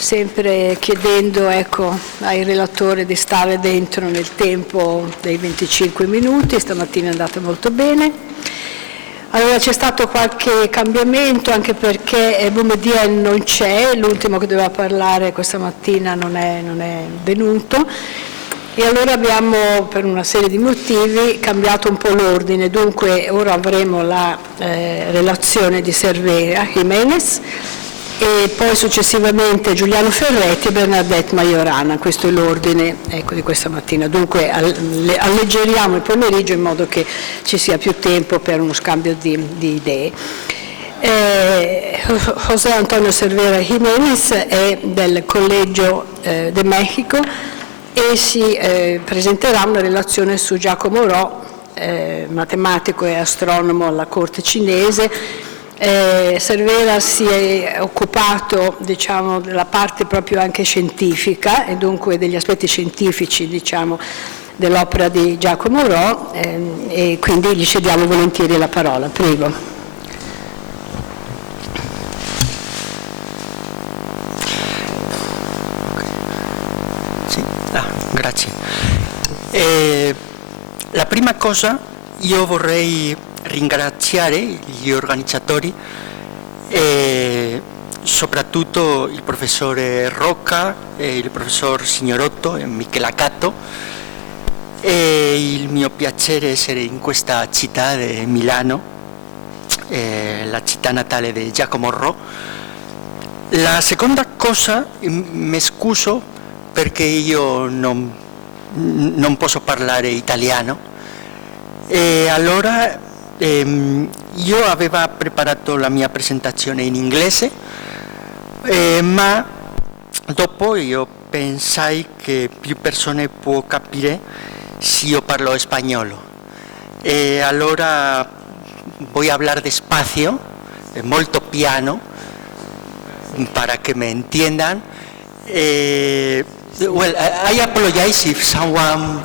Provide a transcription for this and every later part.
sempre chiedendo ai relatori di stare dentro nel tempo dei 25 minuti, stamattina è andata molto bene. Allora c'è stato qualche cambiamento anche perché Boumediene non c'è, l'ultimo che doveva parlare questa mattina non è venuto e allora abbiamo per una serie di motivi cambiato un po' l'ordine, dunque ora avremo la relazione di Cervera Jiménez e poi successivamente Giuliano Ferretti e Bernadette Majorana, questo è l'ordine di questa mattina, dunque alleggeriamo il pomeriggio in modo che ci sia più tempo per uno scambio di idee. José Antonio Cervera Jiménez è del Collegio de México e si presenterà una relazione su Giacomo Rò, matematico e astronomo alla corte cinese. Cervera si è occupato della parte proprio anche scientifica e dunque degli aspetti scientifici dell'opera di Giacomo Rò e quindi gli cediamo volentieri la parola. Prego. Sì. Grazie. La prima cosa io vorrei ringraziare gli organizzatori e soprattutto il professore Rocca, il professor Signorotto e Michela Cato. È il mio piacere essere in questa città di Milano, la città natale di Giacomo Rò. La seconda cosa, mi scuso perché io non posso parlare italiano e allora io avevo preparato la mia presentazione in inglese, ma dopo io pensai che più persone può capire se io parlo spagnolo. E allora voy a hablar despacio, molto piano, para que me entiendan. Well, I apologize if someone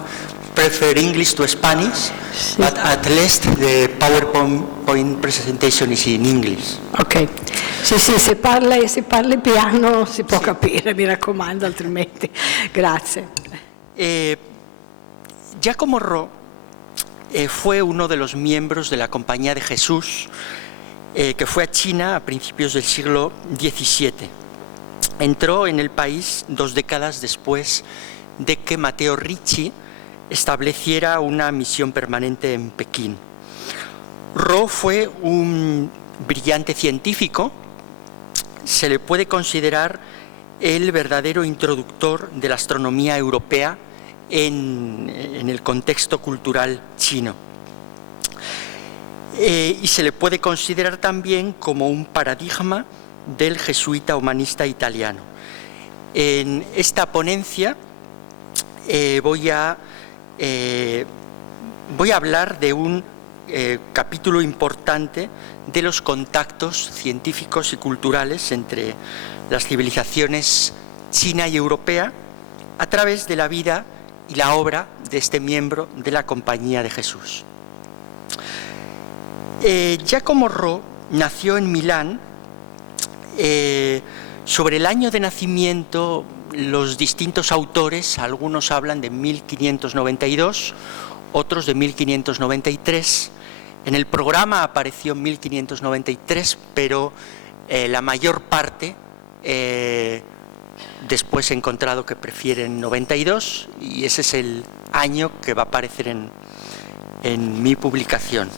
prefer English to Spanish. Sì. But at least the PowerPoint presentation is in English. Ok, sì, se parli piano si può capire, mi raccomando, altrimenti. Grazie. Giacomo Rò fue uno de los miembros de la Compañía de Jesús que fue a China a principios del siglo XVII. Entró en el país 2 décadas después de que Matteo Ricci estableciera una misión permanente en Pekín. Rò fue un brillante científico, se le puede considerar el verdadero introductor de la astronomía europea en el contexto cultural chino. Y se le puede considerar también como un paradigma del jesuita humanista italiano. En esta ponencia voy a hablar de un capítulo importante de los contactos científicos y culturales entre las civilizaciones china y europea a través de la vida y la obra de este miembro de la Compañía de Jesús. Giacomo Rò nació en Milán. Sobre el año de nacimiento, los distintos autores, algunos hablan de 1592, otros de 1593. En el programa apareció 1593, pero la mayor parte después he encontrado que prefieren 92 y ese es el año que va a aparecer en mi publicación.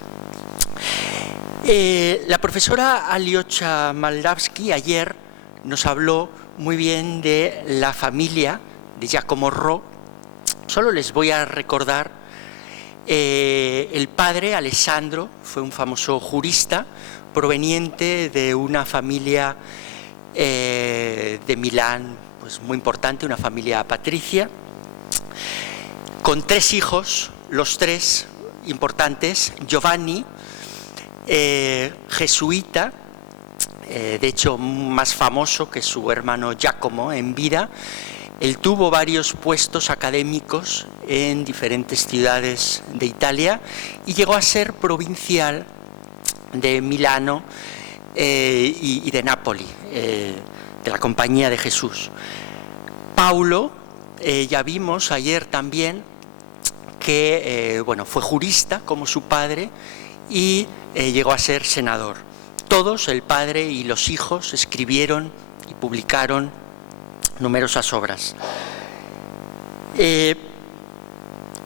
La profesora Alyosha Maldavsky ayer nos habló muy bien de la familia de Giacomo Rò. Solo les voy a recordar, el padre Alessandro fue un famoso jurista proveniente de una familia de Milán, pues muy importante, una familia patricia, con 3 hijos, los 3 importantes. Giovanni, jesuita, de hecho más famoso que su hermano Giacomo en vida. Él tuvo varios puestos académicos en diferentes ciudades de Italia y llegó a ser provincial de Milano y de Nápoli. de la Compañía de Jesús. Paulo, ya vimos ayer también que fue jurista como su padre y llegó a ser senador. Todos, el padre y los hijos, escribieron y publicaron numerosas obras.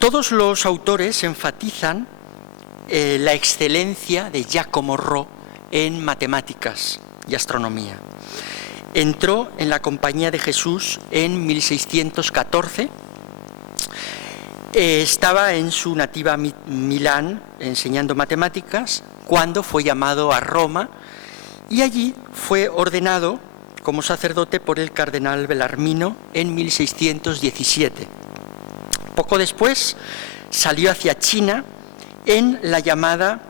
Todos los autores enfatizan la excelencia de Giacomo Rò en matemáticas y astronomía. Entró en la Compañía de Jesús en 1614. Estaba en su nativa Milán enseñando matemáticas cuando fue llamado a Roma y allí fue ordenado como sacerdote por el cardenal Bellarmino en 1617. Poco después salió hacia China en la llamada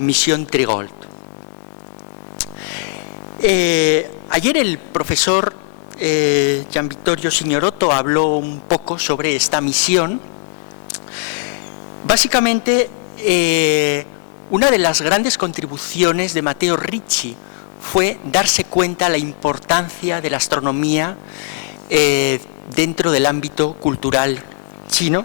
Misión Trigold. Ayer el profesor Gian Vittorio Signorotto habló un poco sobre esta misión. Básicamente, una de las grandes contribuciones de Matteo Ricci fue darse cuenta de la importancia de la astronomía dentro del ámbito cultural chino.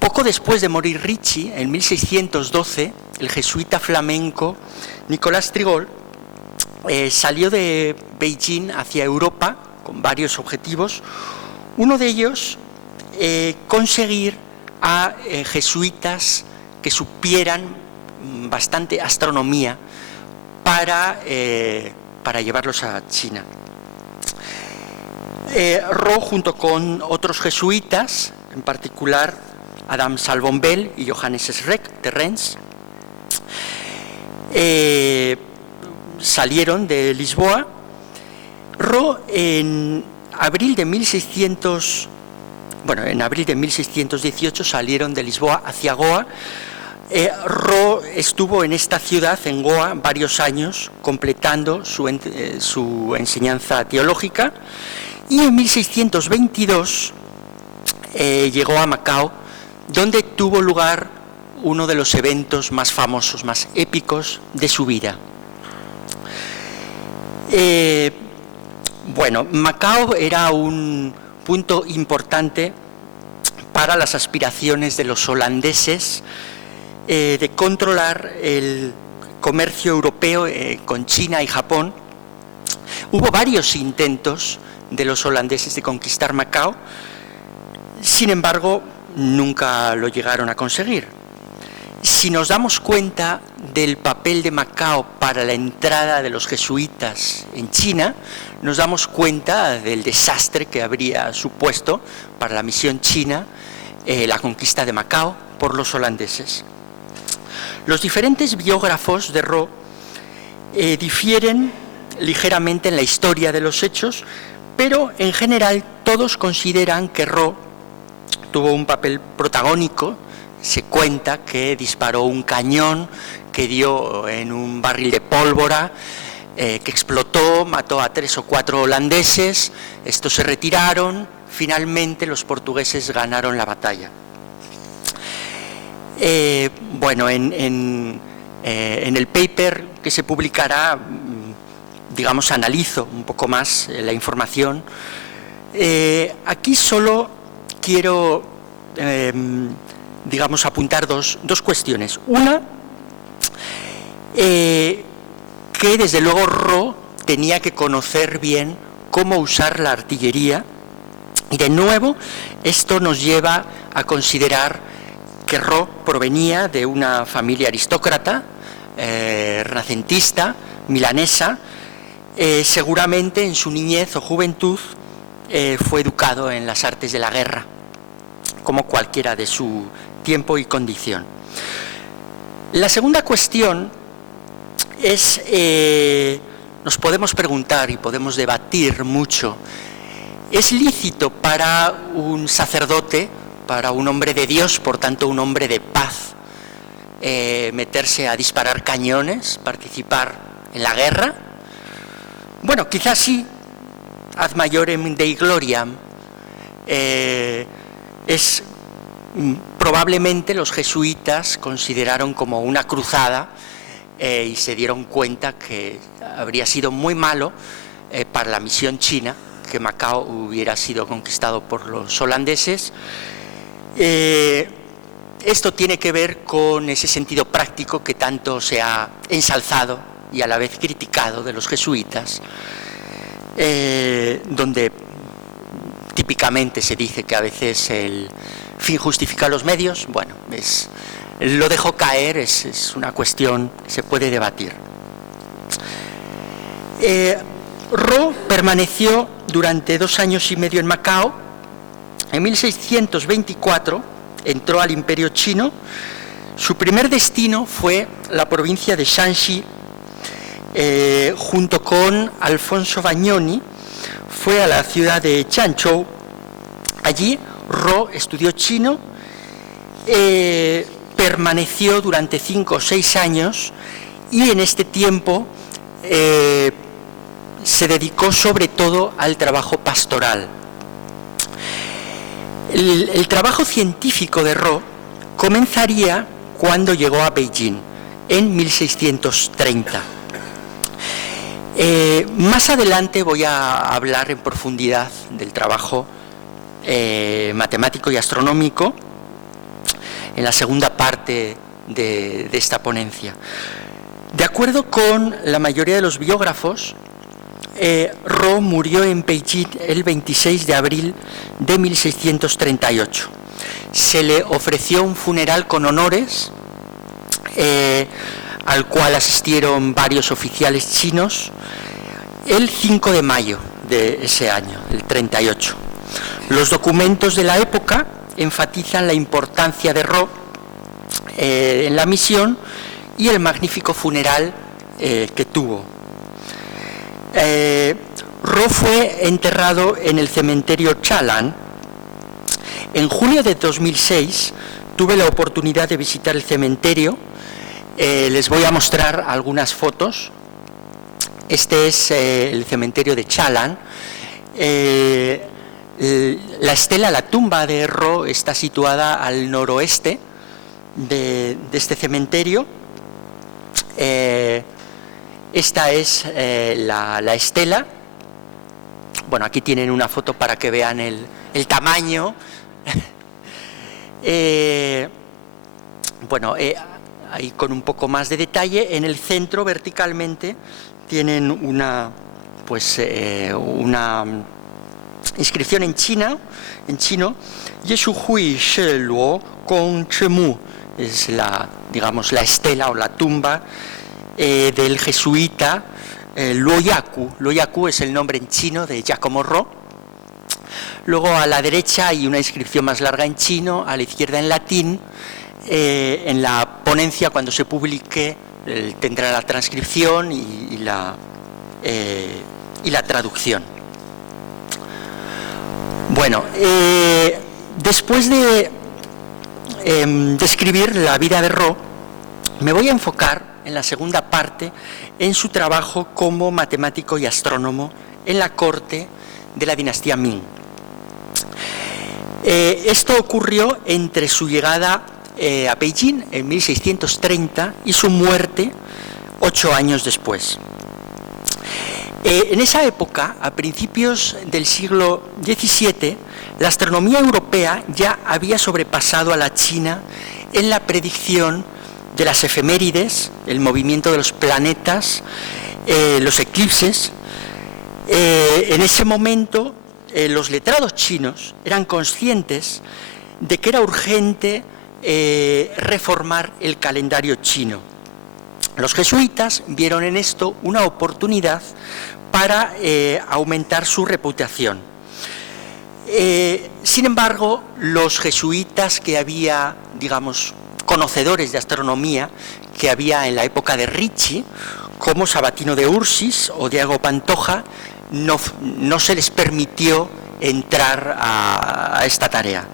Poco después de morir Ricci, en 1612, el jesuita flamenco Nicolás Trigold salió de Beijing hacia Europa con varios objetivos. Uno de ellos, conseguir a jesuitas que supieran bastante astronomía para llevarlos a China. Rò, junto con otros jesuitas, en particular Adam Salvon-Bell y Johannes Schreck de Rennes, salieron de Lisboa. Rò en abril de 1618 salieron de Lisboa hacia Goa. Rò estuvo en esta ciudad, en Goa, varios años, completando su enseñanza teológica, y en 1622 llegó a Macao, donde tuvo lugar uno de los eventos más famosos, más épicos de su vida. Macao era un punto importante para las aspiraciones de los holandeses de controlar el comercio europeo con China y Japón. Hubo varios intentos de los holandeses de conquistar Macao, sin embargo, nunca lo llegaron a conseguir. Si nos damos cuenta del papel de Macao para la entrada de los jesuitas en China, nos damos cuenta del desastre que habría supuesto para la misión china la conquista de Macao por los holandeses. Los diferentes biógrafos de Rò difieren ligeramente en la historia de los hechos, pero en general todos consideran que Rò tuvo un papel protagónico. Se cuenta que disparó un cañón que dio en un barril de pólvora, que explotó, mató a 3 o 4 holandeses. Estos se retiraron. Finalmente los portugueses ganaron la batalla. En el paper que se publicará, analizo un poco más la información. Aquí solo quiero apuntar dos cuestiones. Una, que desde luego Rò tenía que conocer bien cómo usar la artillería, y de nuevo esto nos lleva a considerar que Rò provenía de una familia aristócrata, renacentista, milanesa. Seguramente en su niñez o juventud fue educado en las artes de la guerra, como cualquiera de su tiempo y condición. La segunda cuestión es, nos podemos preguntar y podemos debatir mucho, ¿es lícito para un sacerdote, para un hombre de Dios, por tanto un hombre de paz, meterse a disparar cañones, participar en la guerra? Bueno, quizás sí, ad maiorem Dei gloriam. Probablemente los jesuitas consideraron como una cruzada y se dieron cuenta que habría sido muy malo para la misión china que Macao hubiera sido conquistado por los holandeses. Esto tiene que ver con ese sentido práctico que tanto se ha ensalzado y a la vez criticado de los jesuitas, donde típicamente se dice que a veces el fin justifica los medios. Bueno, lo dejo caer, es una cuestión que se puede debatir. Ro permaneció durante 2 años y medio en Macao. En 1624 entró al Imperio Chino. Su primer destino fue la provincia de Shanxi. Junto con Alfonso Bagnoni fue a la ciudad de Changzhou. Allí Ro estudió chino, permaneció durante 5 o 6 años y en este tiempo se dedicó sobre todo al trabajo pastoral. El trabajo científico de Ro comenzaría cuando llegó a Beijing, en 1630. Más adelante voy a hablar en profundidad del trabajo matemático y astronómico en la segunda parte de esta ponencia. De acuerdo con la mayoría de los biógrafos, Ro murió en Beijing el 26 de abril de 1638. Se le ofreció un funeral con honores, al cual asistieron varios oficiales chinos, el 5 de mayo de ese año, el 38. Los documentos de la época enfatizan la importancia de Ro en la misión y el magnífico funeral que tuvo. Ro fue enterrado en el cementerio Chalan. En julio de 2006 tuve la oportunidad de visitar el cementerio. Les voy a mostrar algunas fotos. Este es el cementerio de Chalan. La estela, la tumba de Ro, está situada al noroeste de este cementerio. Esta es la estela. Bueno, aquí tienen una foto para que vean el tamaño. Bueno, ahí con un poco más de detalle. En el centro, verticalmente, tienen una inscripción en chino. Yeshu Hui Shi Luo Gong Zhi Mu. Es la estela o la tumba del jesuita Luo Yaku. Luo Yaku es el nombre en chino de Giacomo Ro. Luego a la derecha hay una inscripción más larga en chino, a la izquierda en latín. En la ponencia, cuando se publique, tendrá la transcripción y la traducción. Bueno, después de describir la vida de Ro, me voy a enfocar en la segunda parte en su trabajo como matemático y astrónomo en la corte de la dinastía Ming. Esto ocurrió entre su llegada a Beijing en 1630 y su muerte 8 años después. En esa época, a principios del siglo XVII, la astronomía europea ya había sobrepasado a la china en la predicción de las efemérides, el movimiento de los planetas, los eclipses. En ese momento, los letrados chinos eran conscientes de que era urgente reformar el calendario chino. Los jesuitas vieron en esto una oportunidad para aumentar su reputación. Sin embargo, los jesuitas que había, conocedores de astronomía, que había en la época de Ricci, como Sabatino de Ursis o Diego Pantoja, no se les permitió entrar a esta tarea.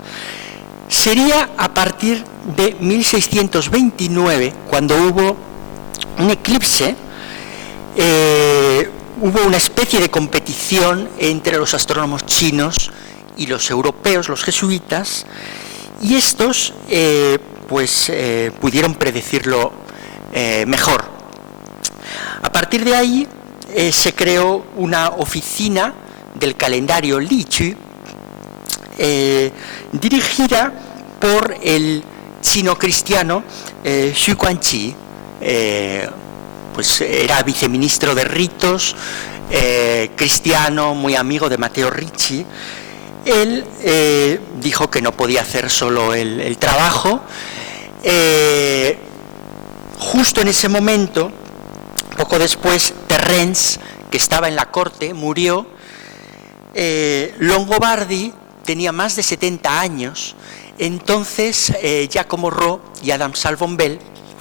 Sería a partir de 1629 cuando hubo un eclipse, hubo una especie de competición entre los astrónomos chinos y los europeos, los jesuitas, y estos pudieron predecirlo mejor. A partir de ahí, se creó una oficina del calendario Li Chu, dirigida por el chino cristiano Xu Guangqi. Pues era viceministro de ritos, cristiano, muy amigo de Matteo Ricci. Él dijo que no podía hacer solo el trabajo. Justo en ese momento, poco después, Terence, que estaba en la corte, murió. Longobardi tenía más de 70 años, entonces Giacomo Rò y Adam Salvon Bell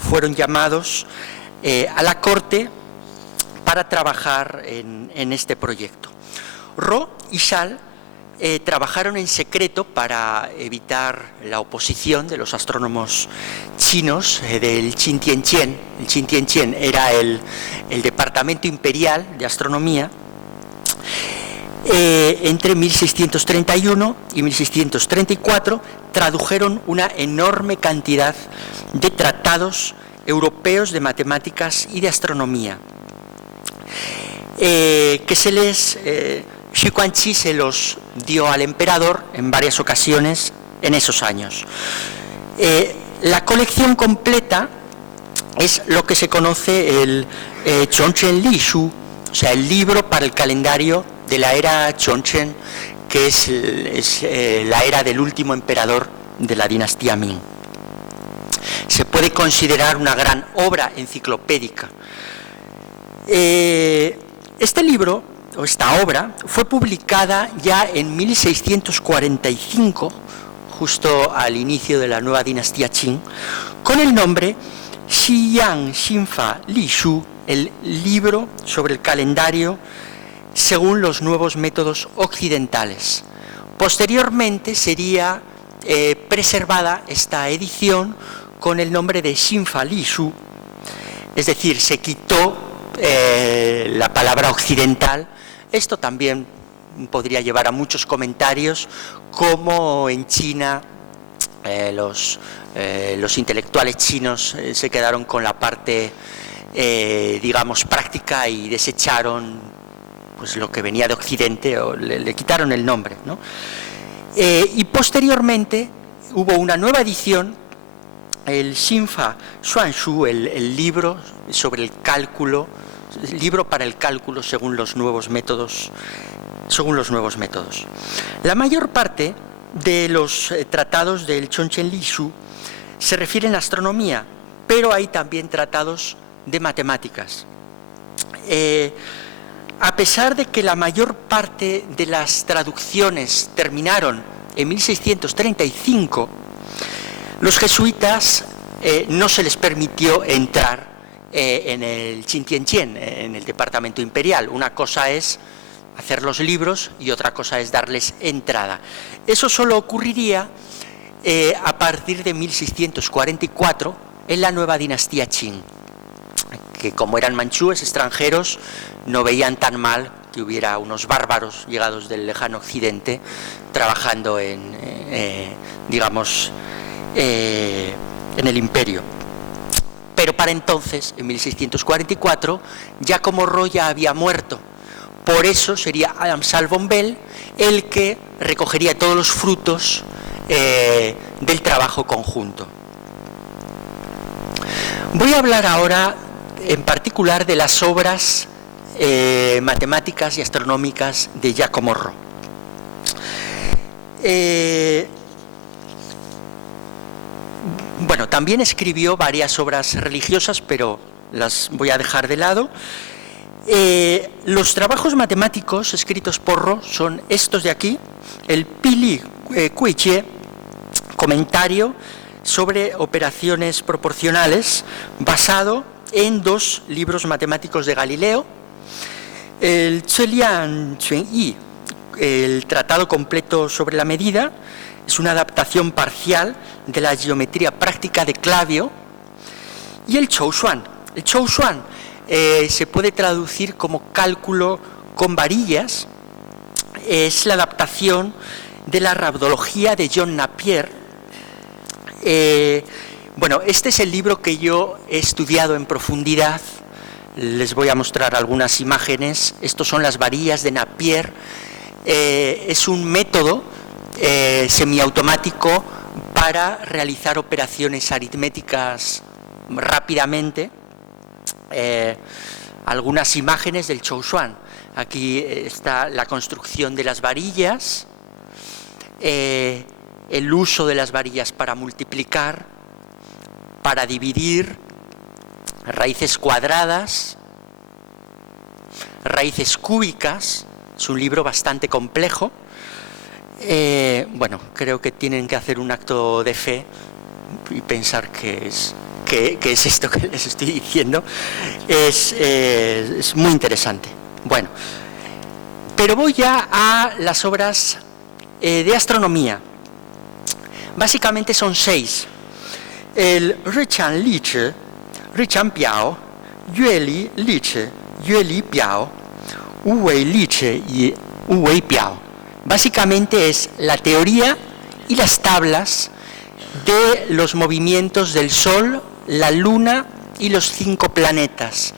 fueron llamados a la corte para trabajar en este proyecto. Rò y Sal trabajaron en secreto para evitar la oposición de los astrónomos chinos del Qintianqian. El Qintianqian era el departamento imperial de astronomía. Entre 1631 y 1634 tradujeron una enorme cantidad de tratados europeos de matemáticas y de astronomía, Xu Guangqi se los dio al emperador en varias ocasiones en esos años. La colección completa es lo que se conoce el Chongchen Li Shu, o sea, el libro para el calendario de la era Chongchen, que es la era del último emperador de la dinastía Ming. Se puede considerar una gran obra enciclopédica. Este libro, o esta obra, fue publicada ya en 1645, justo al inicio de la nueva dinastía Qing, con el nombre Xiyang Xinfa Li Shu, el libro sobre el calendario según los nuevos métodos occidentales. Posteriormente sería preservada esta edición con el nombre de Xinfa Li Shu, es decir, se quitó la palabra occidental. Esto también podría llevar a muchos comentarios, como en China los intelectuales chinos se quedaron con la parte, digamos, práctica y desecharon pues lo que venía de Occidente, o le quitaron el nombre, ¿no? Y posteriormente hubo una nueva edición, el Xinfa Xuanshu, el libro sobre el cálculo, el libro para el cálculo según los nuevos métodos. La mayor parte de los tratados del Chongchen Li Shu se refieren a astronomía, pero hay también tratados de matemáticas. A pesar de que la mayor parte de las traducciones terminaron en 1635, los jesuitas no se les permitió entrar en el Qintianqian, en el departamento imperial. Una cosa es hacer los libros y otra cosa es darles entrada. Eso solo ocurriría a partir de 1644 en la nueva dinastía Qing, que como eran manchúes extranjeros no veían tan mal que hubiera unos bárbaros llegados del lejano occidente trabajando digamos, en el imperio. Pero para entonces, en 1644, Giacomo Rò ya había muerto. Por eso sería Adam Salvon Bell el que recogería todos los frutos del trabajo conjunto. Voy a hablar ahora en particular de las obras matemáticas y astronómicas de Giacomo Rò. Bueno, también escribió varias obras religiosas, pero las voy a dejar de lado. Los trabajos matemáticos escritos por Rò son estos de aquí: el Pili Cuiche, comentario sobre operaciones proporcionales, basado en dos libros matemáticos de Galileo; el Zeliang Quanyi, el tratado completo sobre la medida, es una adaptación parcial de la geometría práctica de Clavio; y el Chouxuan. El Chouxuan se puede traducir como cálculo con varillas, es la adaptación de la rabdología de John Napier. Bueno, este es el libro que yo he estudiado en profundidad Les voy a mostrar algunas imágenes. Estos son las varillas de Napier. Es un método semiautomático para realizar operaciones aritméticas rápidamente. Algunas imágenes del Chouxuan. Aquí está la construcción de las varillas, el uso de las varillas para multiplicar, para dividir, raíces cuadradas, raíces cúbicas. Es un libro bastante complejo. Bueno, creo que tienen que hacer un acto de fe y pensar que es esto que les estoy diciendo. Es muy interesante. Bueno, pero voy ya a las obras de astronomía. Básicamente son 6. El Richan Lichi, Richan Piao, Yueli Lichi, Yueli Piao, Uwei Lichi y Uwei Piao. Básicamente es la teoría y las tablas de los movimientos del Sol, la Luna y los 5 planetas.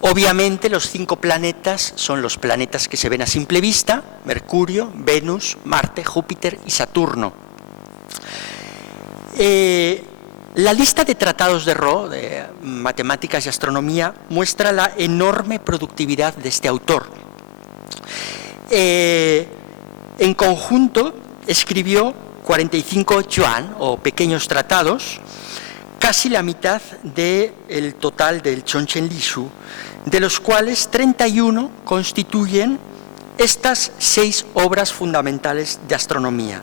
Obviamente los 5 planetas son los planetas que se ven a simple vista: Mercurio, Venus, Marte, Júpiter y Saturno. La lista de tratados de Roh, de matemáticas y astronomía, muestra la enorme productividad de este autor. En conjunto escribió 45 yuan, o pequeños tratados, casi la mitad del total del Chongchen Lishu, de los cuales 31 constituyen estas 6 obras fundamentales de astronomía,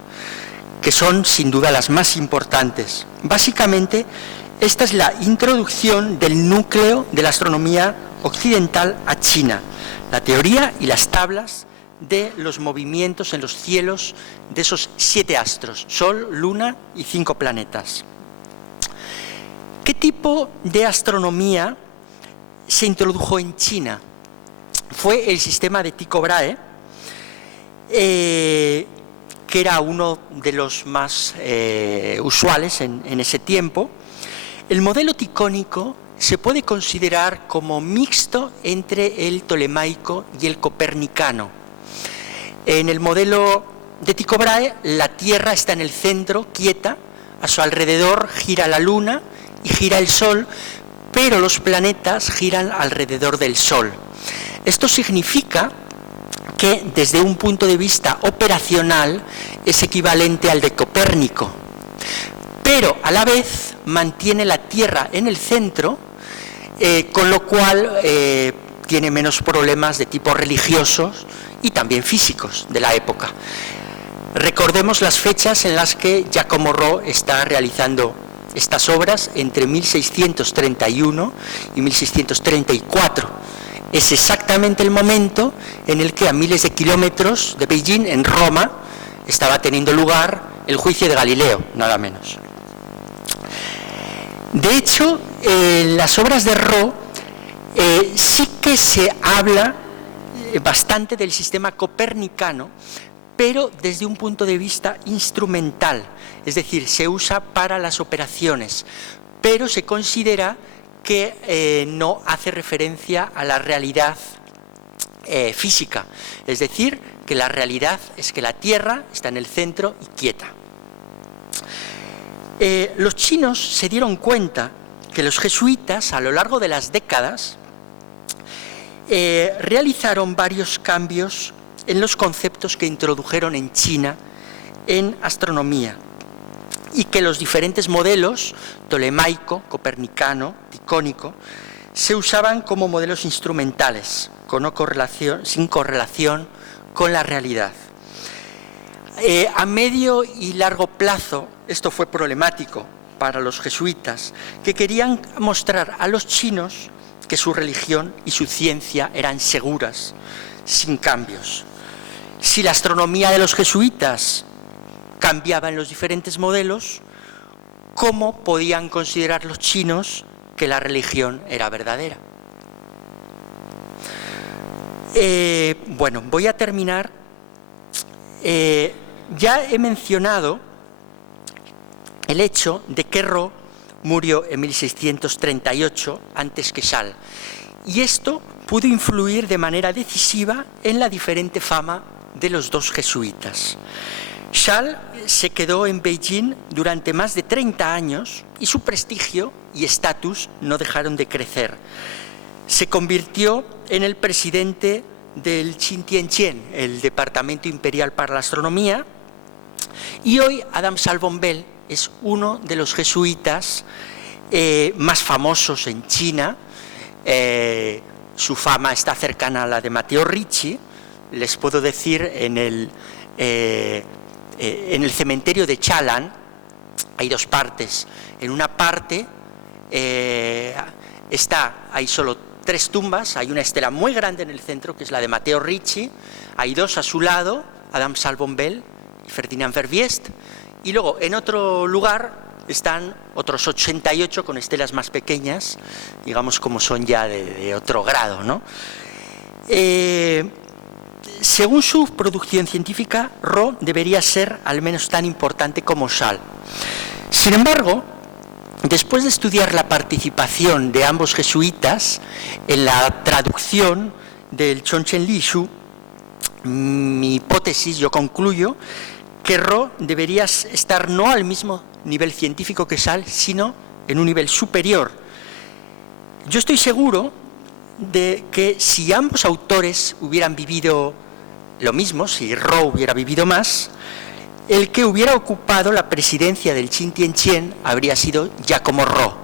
que son sin duda las más importantes. Básicamente, esta es la introducción del núcleo de la astronomía occidental a China, la teoría y las tablas de los movimientos en los cielos de esos 7 astros, Sol, Luna y 5 planetas. ¿Qué tipo de astronomía se introdujo en China? Fue el sistema de Tycho Brahe, que era uno de los más usuales en ese tiempo. El modelo ticónico se puede considerar como mixto entre el tolemaico y el copernicano. En el modelo de Tycho Brahe, la Tierra está en el centro, quieta, a su alrededor gira la Luna y gira el Sol, pero los planetas giran alrededor del Sol. Esto significa que desde un punto de vista operacional es equivalente al de Copérnico, pero a la vez mantiene la Tierra en el centro, con lo cual tiene menos problemas de tipo religiosos y también físicos de la época. Recordemos las fechas en las que Giacomo Roh está realizando estas obras, entre 1631 y 1634. Es exactamente el momento en el que a miles de kilómetros de Beijing, en Roma, estaba teniendo lugar el juicio de Galileo, nada menos. De hecho, en las obras de Roh sí que se habla bastante del sistema copernicano, pero desde un punto de vista instrumental, es decir, se usa para las operaciones, pero se considera que no hace referencia a la realidad física, es decir, que la realidad es que la Tierra está en el centro y quieta. Los chinos se dieron cuenta que los jesuitas, a lo largo de las décadas, realizaron varios cambios en los conceptos que introdujeron en China en astronomía, y que los diferentes modelos, tolemaico, copernicano, ticónico, se usaban como modelos instrumentales, sin correlación con la realidad. A medio y largo plazo, esto fue problemático para los jesuitas, que querían mostrar a los chinos que su religión y su ciencia eran seguras, sin cambios. Si la astronomía de los jesuitas cambiaba en los diferentes modelos, ¿cómo podían considerar los chinos que la religión era verdadera? Bueno, voy a terminar. Ya he mencionado el hecho de que Roh murió en 1638, antes que Schall, y esto pudo influir de manera decisiva en la diferente fama de los dos jesuitas. Charles se quedó en Beijing durante más de 30 años y su prestigio y estatus no dejaron de crecer. Se convirtió en el presidente del Xintianzhen, el Departamento Imperial para la Astronomía, y hoy Adam Salvon Bell es uno de los jesuitas más famosos en China. Su fama está cercana a la de Matteo Ricci. Les puedo decir, en el cementerio de Chalan hay dos partes. En una parte hay solo 3 tumbas, hay una estela muy grande en el centro, que es la de Matteo Ricci, hay 2 a su lado, Adam Salvon Bell y Ferdinand Verbiest, y luego en otro lugar están otros 88 con estelas más pequeñas, digamos como son ya de otro grado, ¿no? Según su producción científica, Ro debería ser al menos tan importante como Charles. Sin embargo, después de estudiar la participación de ambos jesuitas en la traducción del Chongchen Lishu, mi hipótesis, yo concluyo que Ro debería estar no al mismo nivel científico que Charles, sino en un nivel superior. Yo estoy seguro de que si ambos autores hubieran vivido lo mismo, si Ro hubiera vivido más, el que hubiera ocupado la presidencia del Xintianzhen habría sido Giacomo Ro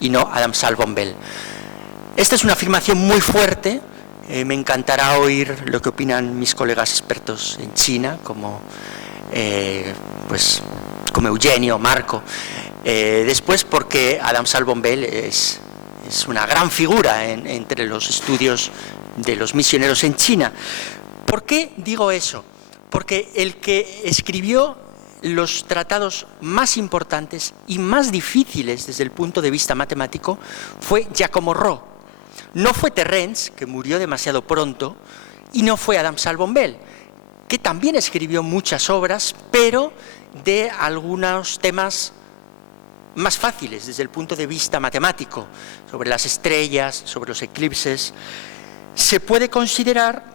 y no Adam Salvon Bell. Esta es una afirmación muy fuerte. Me encantará oír lo que opinan mis colegas expertos en China, como Eugenio, Marco. Después, porque Adam Salvon Bell es una gran figura entre los estudios de los misioneros en China. ¿Por qué digo eso? Porque el que escribió los tratados más importantes y más difíciles desde el punto de vista matemático fue Giacomo Ro. No fue Terence, que murió demasiado pronto, y no fue Adam Salvon Bell, que también escribió muchas obras, pero de algunos temas más fáciles desde el punto de vista matemático, sobre las estrellas, sobre los eclipses. Se puede considerar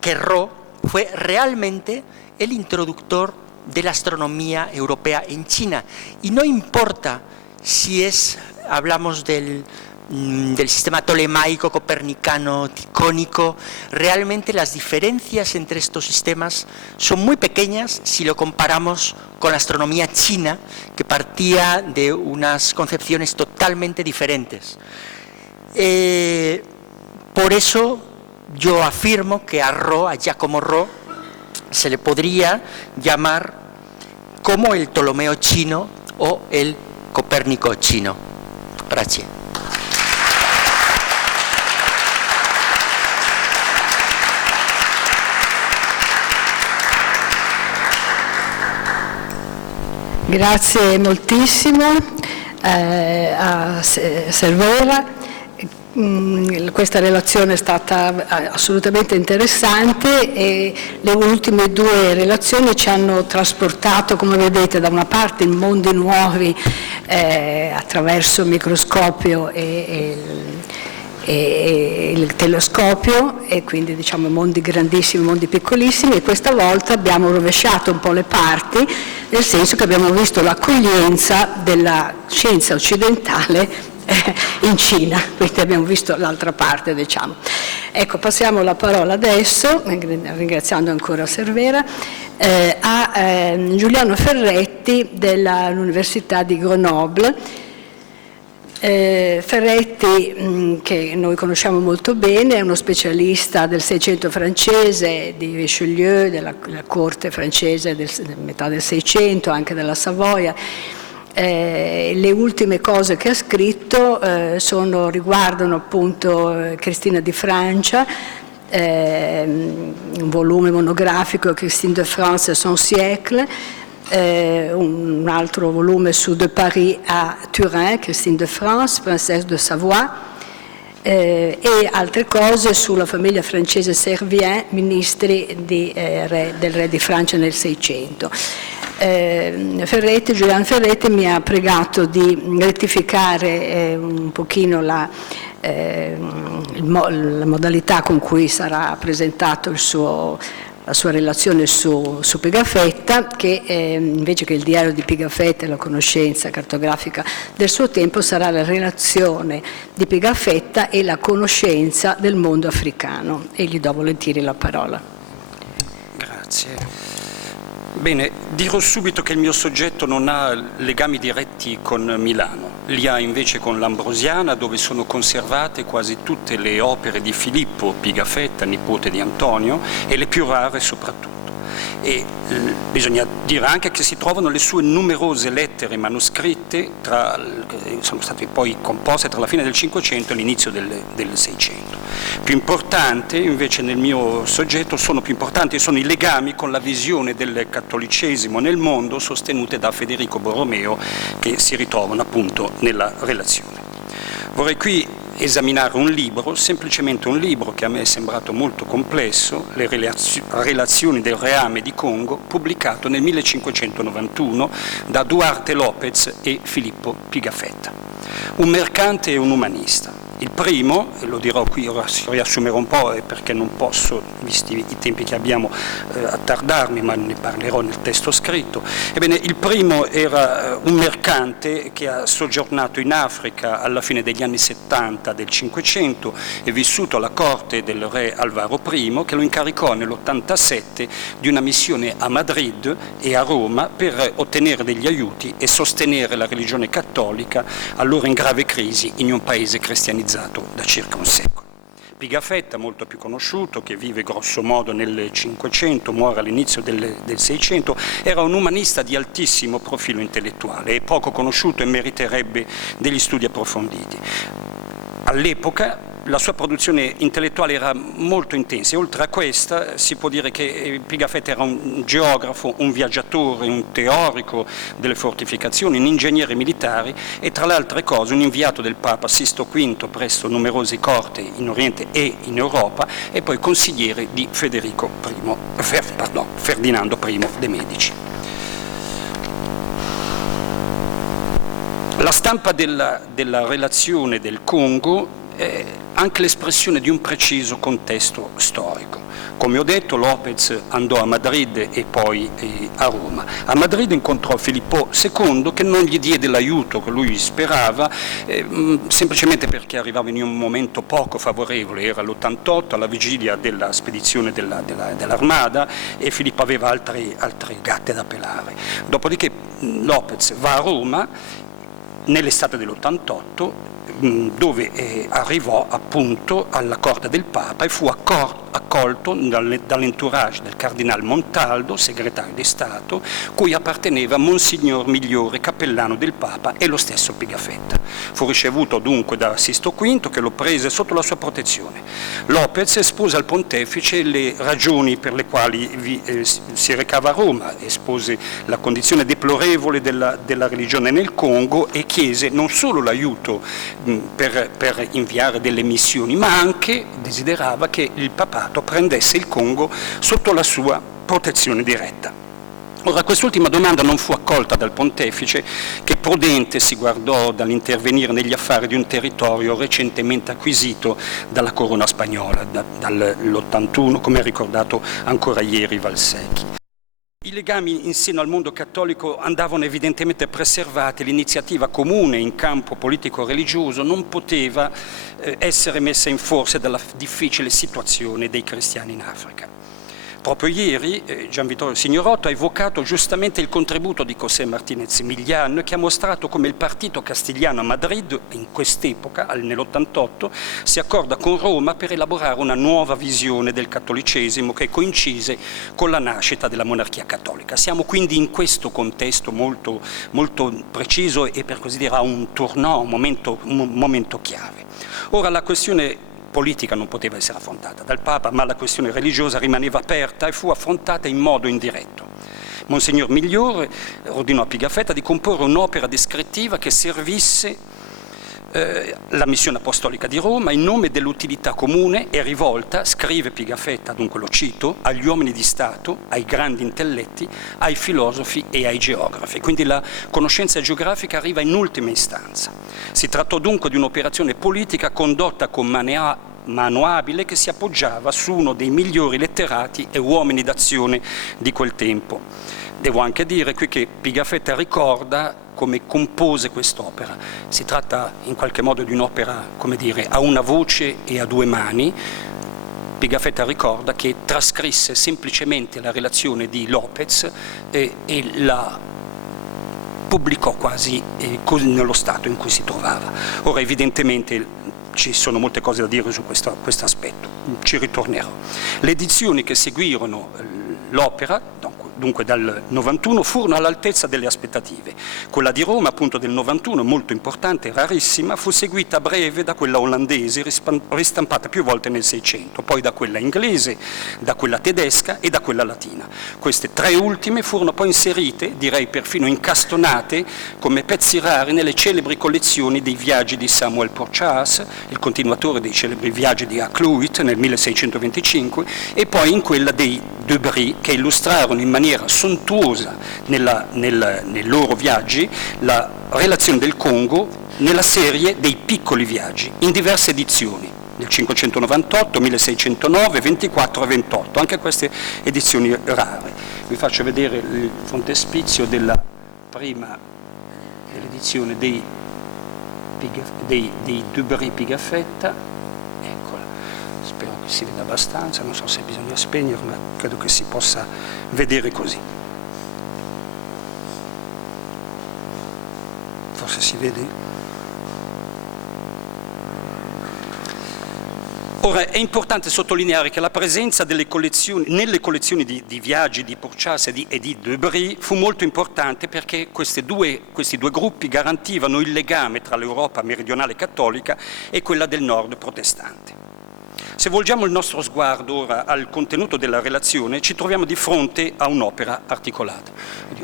que Ro fue realmente el introductor de la astronomía europea en China. Y no importa si hablamos del sistema tolemaico, copernicano, ticónico, realmente las diferencias entre estos sistemas son muy pequeñas si lo comparamos con la astronomía china, que partía de unas concepciones totalmente diferentes. Por eso yo afirmo que a Giacomo Ro, se le podría llamar como el Ptolomeo chino o el Copérnico chino. Gracias. Grazie moltissimo a Cervera. Questa relazione è stata assolutamente interessante e le ultime 2 relazioni ci hanno trasportato, come vedete, da una parte in mondi nuovi attraverso il microscopio e il telescopio, e quindi diciamo mondi grandissimi, mondi piccolissimi, e questa volta abbiamo rovesciato un po' le parti, nel senso che abbiamo visto l'accoglienza della scienza occidentale in Cina, quindi abbiamo visto l'altra parte, diciamo. Ecco, passiamo la parola adesso, ringraziando ancora Cervera, a Giuliano Ferretti dell'Università di Grenoble. Ferretti, che noi conosciamo molto bene, è uno specialista del Seicento francese, di Richelieu, della corte francese della metà del Seicento, anche della Savoia. Le ultime cose che ha scritto riguardano appunto Cristina di Francia, un volume monografico, Christine de France et son siècle, un altro volume su De Paris à Turin, Christine de France, princesse de Savoie, e altre cose sulla famiglia francese Servien, ministri del re di Francia nel Seicento. Giuliano Ferretti mi ha pregato di rettificare un pochino la modalità con cui sarà presentato la sua relazione su Pigafetta, che invece che il diario di Pigafetta e la conoscenza cartografica del suo tempo sarà la relazione di Pigafetta e la conoscenza del mondo africano. E gli do volentieri la parola. Grazie. Bene, dirò subito che il mio soggetto non ha legami diretti con Milano, li ha invece con l'Ambrosiana, dove sono conservate quasi tutte le opere di Filippo Pigafetta, nipote di Antonio, e le più rare soprattutto. E bisogna dire anche che si trovano le sue numerose lettere manoscritte, sono state poi composte tra la fine del Cinquecento e l'inizio del Seicento. Più importante invece nel mio soggetto sono i legami con la visione del cattolicesimo nel mondo sostenute da Federico Borromeo, che si ritrovano appunto nella relazione. Vorrei qui esaminare un libro, semplicemente un libro che a me è sembrato molto complesso, Le relazioni del reame di Congo, pubblicato nel 1591 da Duarte Lopez e Filippo Pigafetta. Un mercante e un umanista. Il primo, e lo dirò qui, ora riassumerò un po' perché non posso, visti i tempi che abbiamo, attardarmi, ma ne parlerò nel testo scritto. Ebbene, il primo era un mercante che ha soggiornato in Africa alla fine degli anni 70 del Cinquecento e vissuto alla corte del re Alvaro I, che lo incaricò nell'87 di una missione a Madrid e a Roma per ottenere degli aiuti e sostenere la religione cattolica, allora in grave crisi in un paese cristianizzato da circa un secolo. Pigafetta, molto più conosciuto, che vive grosso modo nel Cinquecento, muore all'inizio del Seicento, era un umanista di altissimo profilo intellettuale e poco conosciuto e meriterebbe degli studi approfonditi. All'epoca la sua produzione intellettuale era molto intensa e oltre a questa si può dire che Pigafetta era un geografo, un viaggiatore, un teorico delle fortificazioni, un ingegnere militare e tra le altre cose un inviato del Papa Sisto V presso numerose corti in Oriente e in Europa e poi consigliere di Ferdinando I de' Medici. La stampa della relazione del Congo è anche l'espressione di un preciso contesto storico. Come ho detto, Lopez andò a Madrid e poi a Roma. A Madrid incontrò Filippo II che non gli diede l'aiuto che lui sperava, semplicemente perché arrivava in un momento poco favorevole, era l'88 alla vigilia della spedizione dell'Armada e Filippo aveva altre gatte da pelare. Dopodiché Lopez va a Roma nell'estate dell'88, dove arrivò appunto alla corte del Papa e fu accolto dall'entourage del cardinale Montaldo, segretario di Stato, cui apparteneva Monsignor Migliore, cappellano del Papa, e lo stesso Pigafetta. Fu ricevuto dunque da Sisto V, che lo prese sotto la sua protezione. Lopez espose al pontefice le ragioni per le quali si recava a Roma, espose la condizione deplorevole della religione nel Congo e chiese non solo l'aiuto per inviare delle missioni, ma anche desiderava che il papato prendesse il Congo sotto la sua protezione diretta. Ora, quest'ultima domanda non fu accolta dal pontefice, che prudente si guardò dall'intervenire negli affari di un territorio recentemente acquisito dalla corona spagnola, dall'81, come ha ricordato ancora ieri Valsecchi. I legami in seno al mondo cattolico andavano evidentemente preservati, l'iniziativa comune in campo politico-religioso non poteva essere messa in forza dalla difficile situazione dei cristiani in Africa. Proprio ieri Gian Vittorio Signorotto ha evocato giustamente il contributo di José Martínez Millán, che ha mostrato come il partito castigliano a Madrid, in quest'epoca, nell'88, si accorda con Roma per elaborare una nuova visione del cattolicesimo che coincise con la nascita della monarchia cattolica. Siamo quindi in questo contesto molto, molto preciso e per così dire a un tournant, un momento chiave. Ora la questione politica non poteva essere affrontata dal Papa, ma la questione religiosa rimaneva aperta e fu affrontata in modo indiretto. Monsignor Migliore ordinò a Pigafetta di comporre un'opera descrittiva che servisse la missione apostolica di Roma in nome dell'utilità comune è rivolta, scrive Pigafetta, dunque lo cito, agli uomini di Stato, ai grandi intelletti, ai filosofi e ai geografi. Quindi la conoscenza geografica arriva in ultima istanza. Si trattò dunque di un'operazione politica condotta con mano abile che si appoggiava su uno dei migliori letterati e uomini d'azione di quel tempo. Devo anche dire qui che Pigafetta ricorda come compose quest'opera. Si tratta in qualche modo di un'opera, come dire, a una voce e a due mani. Pigafetta ricorda che trascrisse semplicemente la relazione di Lopez e la pubblicò quasi nello stato in cui si trovava. Ora evidentemente ci sono molte cose da dire su questo aspetto, ci ritornerò. Le edizioni che seguirono l'opera, dunque dal 91, furono all'altezza delle aspettative. Quella di Roma, appunto del 91, molto importante, rarissima, fu seguita a breve da quella olandese, ristampata più volte nel 600, poi da quella inglese, da quella tedesca e da quella latina. Queste tre ultime furono poi inserite, direi perfino incastonate, come pezzi rari nelle celebri collezioni dei viaggi di Samuel Purchas, il continuatore dei celebri viaggi di Hakluyt nel 1625, e poi in quella dei De Bry, che illustrarono in maniera sontuosa nei loro viaggi la relazione del Congo nella serie dei piccoli viaggi, in diverse edizioni, nel 598, 1609, 24 e 28, anche queste edizioni rare. Vi faccio vedere il frontespizio della prima edizione dei De Bry Pigafetta. Spero che si veda abbastanza, non so se bisogna spegnere, ma credo che si possa vedere così. Forse si vede? Ora, è importante sottolineare che la presenza nelle collezioni di viaggi di Purchas e di De Bry fu molto importante perché questi due gruppi garantivano il legame tra l'Europa meridionale cattolica e quella del nord protestante. Se volgiamo il nostro sguardo ora al contenuto della relazione, ci troviamo di fronte a un'opera articolata.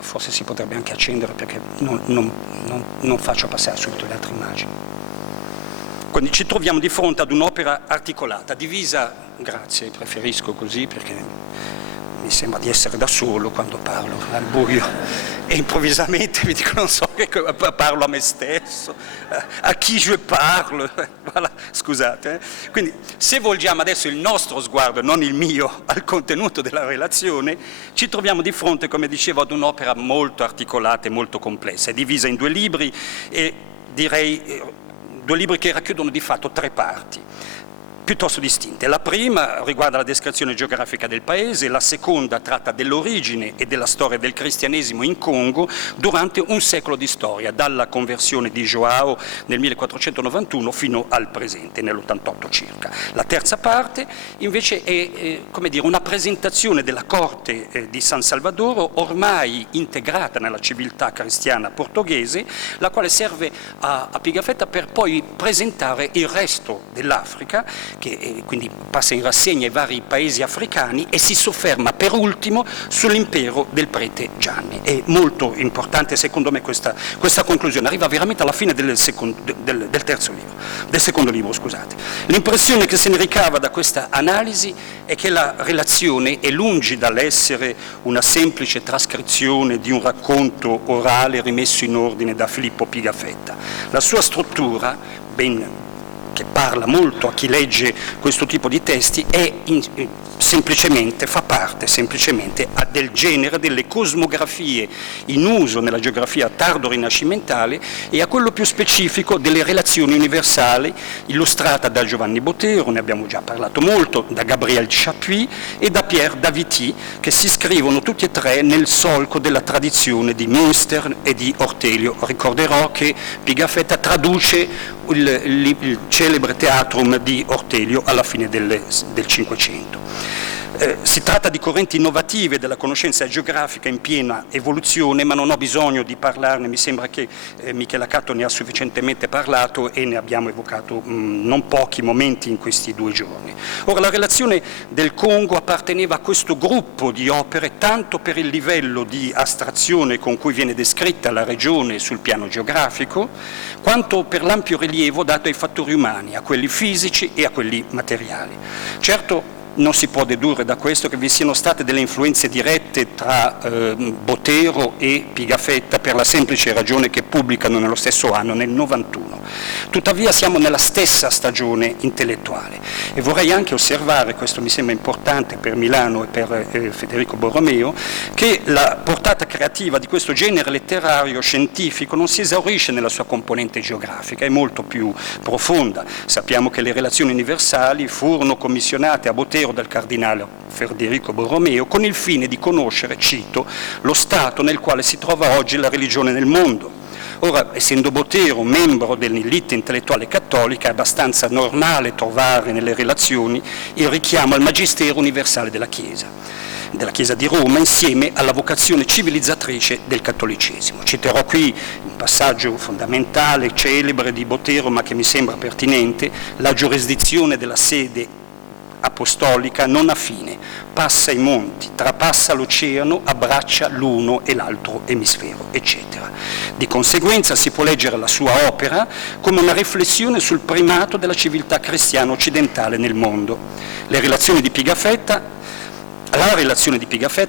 Forse si potrebbe anche accendere perché non faccio passare subito le altre immagini. Quindi ci troviamo di fronte ad un'opera articolata, divisa, grazie, preferisco così perché mi sembra di essere da solo quando parlo al buio e improvvisamente mi dico non so che parlo a me stesso, a chi je parlo, voilà, scusate. Quindi se volgiamo adesso il nostro sguardo, non il mio, al contenuto della relazione, ci troviamo di fronte, come dicevo, ad un'opera molto articolata e molto complessa, è divisa in due libri e direi due libri che racchiudono di fatto tre parti piuttosto distinte. La prima riguarda la descrizione geografica del paese, la seconda tratta dell'origine e della storia del cristianesimo in Congo durante un secolo di storia, dalla conversione di Joao nel 1491 fino al presente, nell'88 circa. La terza parte invece è come dire, una presentazione della corte di San Salvadoro, ormai integrata nella civiltà cristiana portoghese, la quale serve a Pigafetta per poi presentare il resto dell'Africa, che quindi passa in rassegna i vari paesi africani e si sofferma per ultimo sull'impero del prete Gianni. È molto importante secondo me questa conclusione, arriva veramente alla fine del secondo libro. L'impressione che se ne ricava da questa analisi è che la relazione è lungi dall'essere una semplice trascrizione di un racconto orale rimesso in ordine da Filippo Pigafetta. La sua struttura, che parla molto a chi legge questo tipo di testi, fa parte semplicemente del genere delle cosmografie in uso nella geografia tardo-rinascimentale e a quello più specifico delle relazioni universali illustrata da Giovanni Botero, ne abbiamo già parlato molto, da Gabriel Chapuis e da Pierre Daviti, che si iscrivono tutti e tre nel solco della tradizione di Münster e di Ortelio. Ricorderò che Pigafetta traduce il celebre Teatrum di Ortelio alla fine del Cinquecento. Si tratta di correnti innovative della conoscenza geografica in piena evoluzione, ma non ho bisogno di parlarne, mi sembra che Michela Catto ne ha sufficientemente parlato e ne abbiamo evocato non pochi momenti in questi 2 giorni. Ora, la relazione del Congo apparteneva a questo gruppo di opere tanto per il livello di astrazione con cui viene descritta la regione sul piano geografico, quanto per l'ampio rilievo dato ai fattori umani, a quelli fisici e a quelli materiali. Certo, non si può dedurre da questo che vi siano state delle influenze dirette tra Botero e Pigafetta per la semplice ragione che pubblicano nello stesso anno, nel 91. Tuttavia siamo nella stessa stagione intellettuale e vorrei anche osservare, questo mi sembra importante per Milano e per Federico Borromeo, che la portata creativa di questo genere letterario scientifico non si esaurisce nella sua componente geografica, è molto più profonda. Sappiamo che le relazioni universali furono commissionate a Botero dal cardinale Federico Borromeo con il fine di conoscere, cito, lo stato nel quale si trova oggi la religione nel mondo. Ora, essendo Botero membro dell'elite intellettuale cattolica, è abbastanza normale trovare nelle relazioni il richiamo al magistero universale della Chiesa di Roma, insieme alla vocazione civilizzatrice del cattolicesimo. Citerò qui un passaggio fondamentale, celebre di Botero, ma che mi sembra pertinente: la giurisdizione della sede apostolica non ha fine, passa i monti, trapassa l'oceano, abbraccia l'uno e l'altro emisfero, eccetera. Di conseguenza si può leggere la sua opera come una riflessione sul primato della civiltà cristiana occidentale nel mondo. La relazione di Pigafetta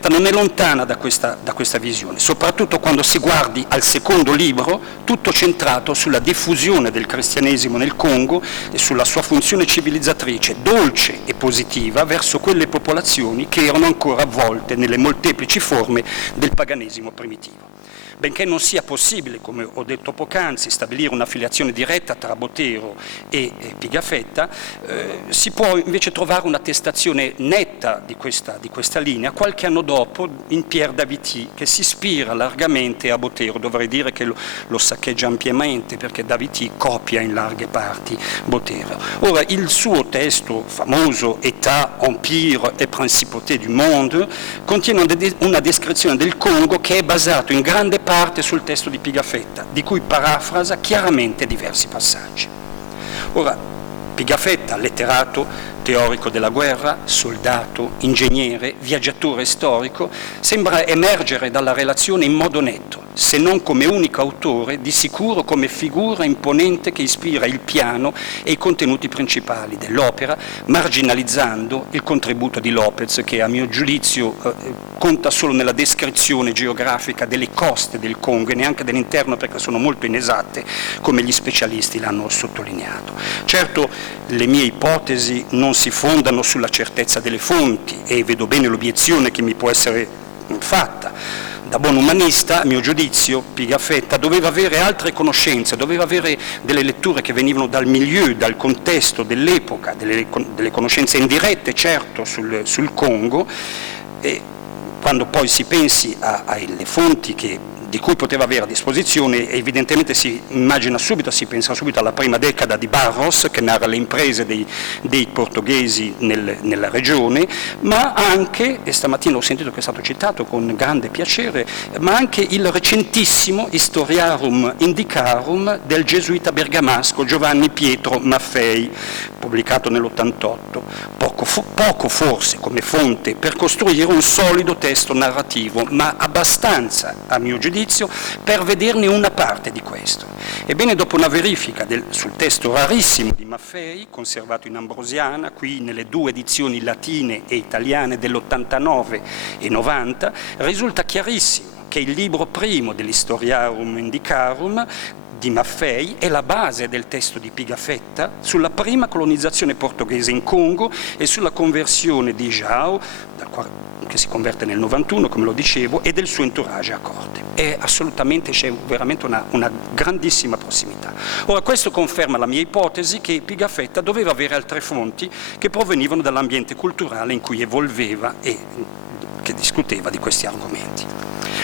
non è lontana da questa visione, soprattutto quando si guardi al secondo libro, tutto centrato sulla diffusione del cristianesimo nel Congo e sulla sua funzione civilizzatrice dolce e positiva verso quelle popolazioni che erano ancora avvolte nelle molteplici forme del paganesimo primitivo. Benché non sia possibile, come ho detto poc'anzi, stabilire una filiazione diretta tra Botero e Pigafetta, si può invece trovare un'attestazione netta di questa linea qualche anno dopo in Pierre Davity, che si ispira largamente a Botero. Dovrei dire che lo saccheggia ampiamente, perché Davity copia in larghe parti Botero. Ora, il suo testo famoso État, Empire et Principauté du Monde contiene una descrizione del Congo che è basato in grande parte sul testo di Pigafetta, di cui parafrasa chiaramente diversi passaggi. Ora, Pigafetta, letterato, teorico della guerra, soldato, ingegnere, viaggiatore storico, sembra emergere dalla relazione in modo netto, se non come unico autore, di sicuro come figura imponente che ispira il piano e i contenuti principali dell'opera, marginalizzando il contributo di Lopez, che a mio giudizio conta solo nella descrizione geografica delle coste del Congo e neanche dell'interno, perché sono molto inesatte, come gli specialisti l'hanno sottolineato. Certo, le mie ipotesi non si fondano sulla certezza delle fonti e vedo bene l'obiezione che mi può essere fatta. Da buon umanista, a mio giudizio, Pigafetta doveva avere altre conoscenze, doveva avere delle letture che venivano dal milieu, dal contesto dell'epoca, delle conoscenze indirette, certo, sul Congo, e quando poi si pensi alle fonti di cui poteva avere a disposizione, evidentemente si pensa subito alla prima decada di Barros, che narra le imprese dei portoghesi nella regione, ma anche, e stamattina ho sentito che è stato citato con grande piacere, ma anche il recentissimo Historiarum Indicarum del gesuita bergamasco Giovanni Pietro Maffei, pubblicato nell'88, poco forse come fonte per costruire un solido testo narrativo, ma abbastanza, a mio giudizio, per vederne una parte di questo. Ebbene, dopo una verifica sul testo rarissimo di Maffei, conservato in ambrosiana, qui nelle 2 edizioni latine e italiane dell'89 e 90, risulta chiarissimo che il libro primo dell'Historiarum Indicarum di Maffei è la base del testo di Pigafetta sulla prima colonizzazione portoghese in Congo e sulla conversione di João, che si converte nel 91, come lo dicevo, e del suo entourage a corte. C'è veramente una grandissima prossimità. Ora, questo conferma la mia ipotesi che Pigafetta doveva avere altre fonti che provenivano dall'ambiente culturale in cui evolveva e che discuteva di questi argomenti.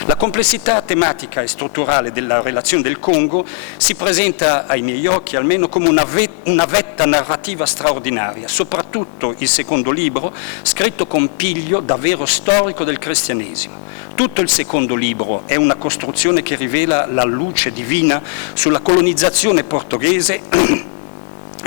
La complessità tematica e strutturale della relazione del Congo si presenta ai miei occhi almeno come una vetta narrativa straordinaria, soprattutto il secondo libro, scritto con piglio davvero storico del cristianesimo. Tutto il secondo libro è una costruzione che rivela la luce divina sulla colonizzazione portoghese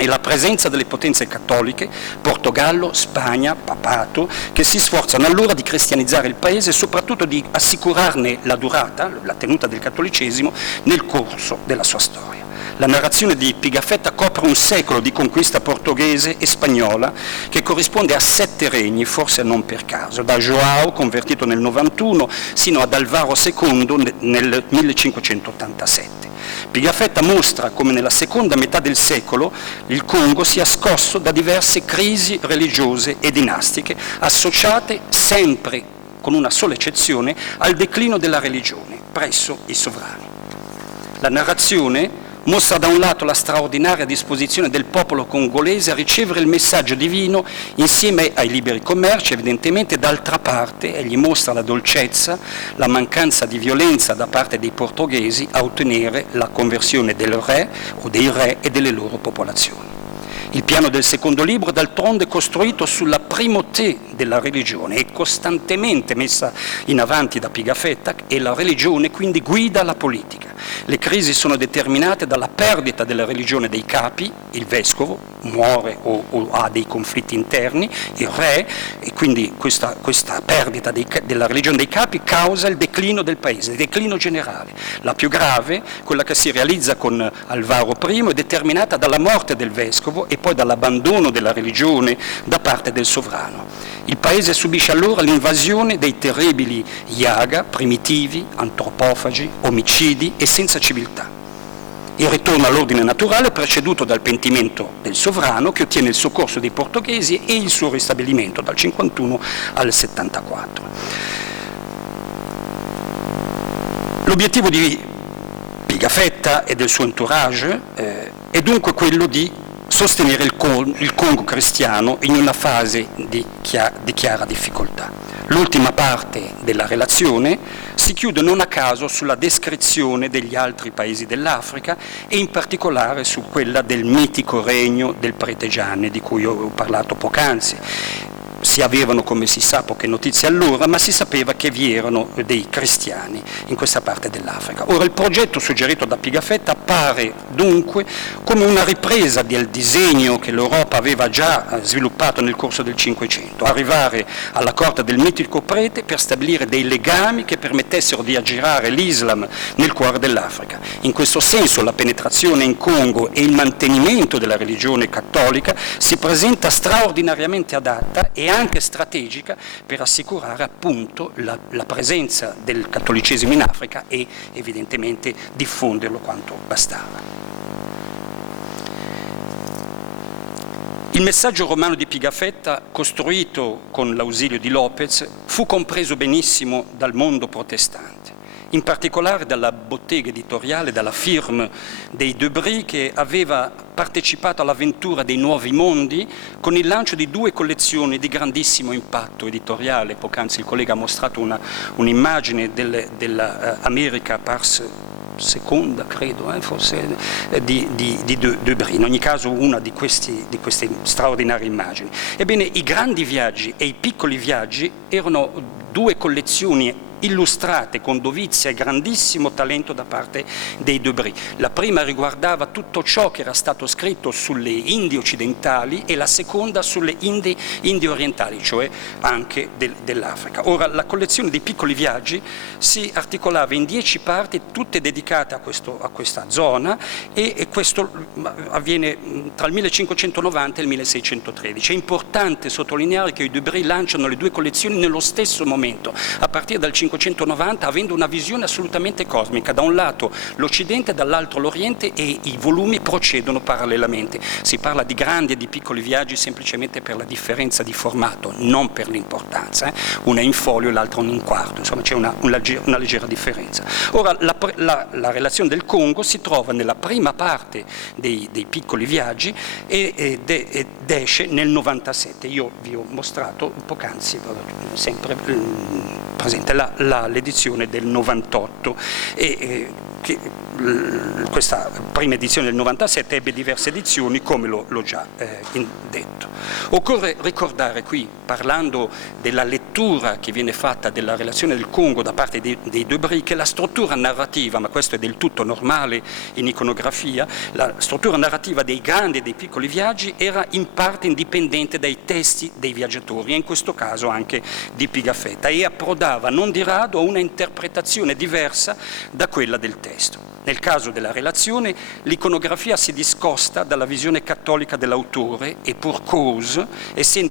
e la presenza delle potenze cattoliche, Portogallo, Spagna, Papato, che si sforzano allora di cristianizzare il paese e soprattutto di assicurarne la durata, la tenuta del cattolicesimo, nel corso della sua storia. La narrazione di Pigafetta copre un secolo di conquista portoghese e spagnola che corrisponde a 7 regni, forse non per caso, da João, convertito nel 91, sino ad Alvaro II nel 1587. Pigafetta mostra come nella seconda metà del secolo il Congo sia scosso da diverse crisi religiose e dinastiche, associate sempre, con una sola eccezione, al declino della religione presso i sovrani. La narrazione mostra da un lato la straordinaria disposizione del popolo congolese a ricevere il messaggio divino insieme ai liberi commerci, evidentemente d'altra parte egli mostra la dolcezza, la mancanza di violenza da parte dei portoghesi a ottenere la conversione del re o dei re e delle loro popolazioni. Il piano del secondo libro, d'altronde, è costruito sulla primauté della religione, è costantemente messa in avanti da Pigafetta e la religione quindi guida la politica. Le crisi sono determinate dalla perdita della religione dei capi, il vescovo muore o ha dei conflitti interni, il re, e quindi questa perdita della religione dei capi causa il declino del paese, il declino generale. La più grave, quella che si realizza con Alvaro I, è determinata dalla morte del vescovo e poi dall'abbandono della religione da parte del sovrano. Il paese subisce allora l'invasione dei terribili Yaga, primitivi, antropofagi, omicidi e senza civiltà. Il ritorno all'ordine naturale è preceduto dal pentimento del sovrano che ottiene il soccorso dei portoghesi e il suo ristabilimento dal 51 al 74. L'obiettivo di Pigafetta e del suo entourage è dunque quello di sostenere il Congo cristiano in una fase di chiara difficoltà. L'ultima parte della relazione si chiude non a caso sulla descrizione degli altri paesi dell'Africa e in particolare su quella del mitico regno del prete Gianni di cui ho parlato poc'anzi. Si avevano, come si sa, poche notizie allora, ma si sapeva che vi erano dei cristiani in questa parte dell'Africa. Ora, il progetto suggerito da Pigafetta appare dunque come una ripresa del disegno che l'Europa aveva già sviluppato nel corso del Cinquecento, arrivare alla corte del mitico prete per stabilire dei legami che permettessero di aggirare l'Islam nel cuore dell'Africa. In questo senso la penetrazione in Congo e il mantenimento della religione cattolica si presenta straordinariamente adatta e anche strategica per assicurare appunto la presenza del cattolicesimo in Africa e evidentemente diffonderlo quanto bastava. Il messaggio romano di Pigafetta, costruito con l'ausilio di Lopez, fu compreso benissimo dal mondo protestante, in particolare dalla bottega editoriale, dalla firma dei Debris, che aveva partecipato all'avventura dei Nuovi Mondi con il lancio di 2 collezioni di grandissimo impatto editoriale. Poc'anzi il collega ha mostrato un'immagine dell'America Pars seconda, credo, forse, di Debris. In ogni caso una di queste straordinarie immagini. Ebbene, i grandi viaggi e i piccoli viaggi erano 2 collezioni illustrate con dovizia e grandissimo talento da parte dei Debris. La prima riguardava tutto ciò che era stato scritto sulle Indie occidentali e la seconda sulle Indie orientali, cioè anche dell'Africa. Ora, la collezione dei piccoli viaggi si articolava in 10 parti, tutte dedicate a questa zona, e questo avviene tra il 1590 e il 1613. È importante sottolineare che i Debris lanciano le 2 collezioni nello stesso momento, a partire dal 590, avendo una visione assolutamente cosmica, da un lato l'Occidente, dall'altro l'Oriente, e i volumi procedono parallelamente. Si parla di grandi e di piccoli viaggi semplicemente per la differenza di formato, non per l'importanza. Una è in folio e l'altra in quarto, insomma c'è una leggera differenza. Ora, la relazione del Congo si trova nella prima parte dei piccoli viaggi ed esce nel 97. Io vi ho mostrato poc'anzi, sempre presente, l'edizione del 98 questa prima edizione del 97 ebbe diverse edizioni, come l'ho già detto. Occorre ricordare qui, parlando della lettura che viene fatta della relazione del Congo da parte dei Debré, che la struttura narrativa, ma questo è del tutto normale in iconografia, la struttura narrativa dei grandi e dei piccoli viaggi era in parte indipendente dai testi dei viaggiatori, e in questo caso anche di Pigafetta, e approdava non di rado a una interpretazione diversa da quella del testo. Nel caso della relazione, l'iconografia si discosta dalla visione cattolica dell'autore, e pour cause, essendo